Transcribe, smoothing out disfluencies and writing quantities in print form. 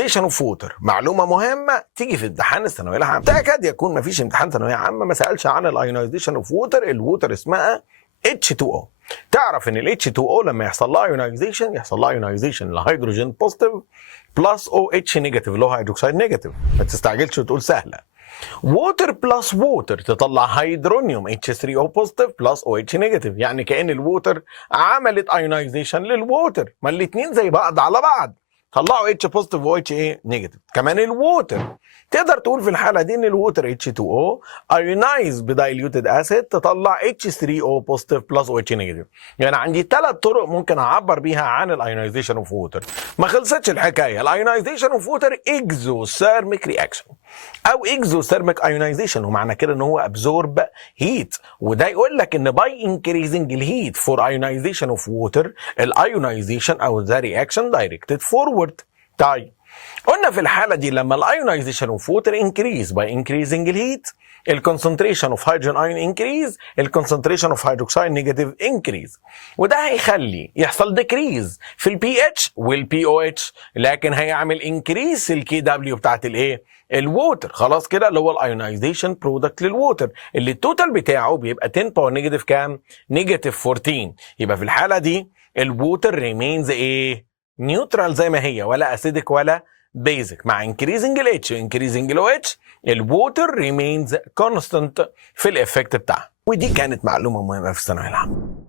ionization of water معلومة مهمة تيجي في امتحان الثانوية العامة. تكاد يكون مفيش امتحان ثانوية عامة ما سألش عن الايونيزيشن اوف ووتر. الووتر اسمها H2O. تعرف ان ال H2O لما يحصل لها ايونيزيشن يحصل لها ايونيزيشن لهيدروجين بوزيتيف بلس OH نيجاتيف اللي هو هيدروكسيد نيجاتيف. ما تستعجلش وتقول سهلة. ووتر بلس ووتر تطلع هيدرونيوم H3O بوزيتيف بلس OH نيجاتيف، يعني كأن الووتر عملت ايونيزيشن للووتر، ما الاثنين زي بعض على بعض طلعوا H بوزيتيف و OH نيجاتيف. كمان الووتر تقدر تقول في الحالة دي ان الووتر H2O ايونايز بدايليوتد اسيد تطلع H3O بوزيتيف بلس OH نيجاتيف. يعني عندي 3 طرق ممكن اعبر بيها عن الايونيزيشن اوف ووتر. ما خلصتش الحكاية. الايونيزيشن اوف ووتر اكزوثيرميك رياكشن او اكزوثيرميك ايونيزيشن، ومعنى كده ان هو ابزورب هيت، وده يقول لك ان باي انكريزنج الهيت فور ايونيزيشن اوف ووتر الايونيزيشن او ذا رياكشن دايركتد فورورد. طيب قلنا في الحالة دي لما الايونيزيشن اوف ووتر انكريز باي انكريزنج الهيت الكونسنتريشن اوف هيدروجين ايون انكريز الكونسنتريشن اوف هيدروكسيد نيجاتيف انكريز، وده هيخلي يحصل ديكريز في البي اتش والبي او اتش، لكن هيعمل انكريز في الكي دبليو بتاعت الايه الووتر. خلاص كده اللي هو الايونيزيشن برودكت للووتر اللي التوتال بتاعه بيبقى 10 باور نيجاتيف كام نيجاتيف 14. يبقى في الحالة دي الووتر ريمينز ايه نيوترال زي ما هي، ولا اسيدك ولا بيزك. مع increasing ال H increasing ال OH الووتر remains constant في الافكت بتاعها. ودي كانت معلومة مهمة في الثانوية العامة.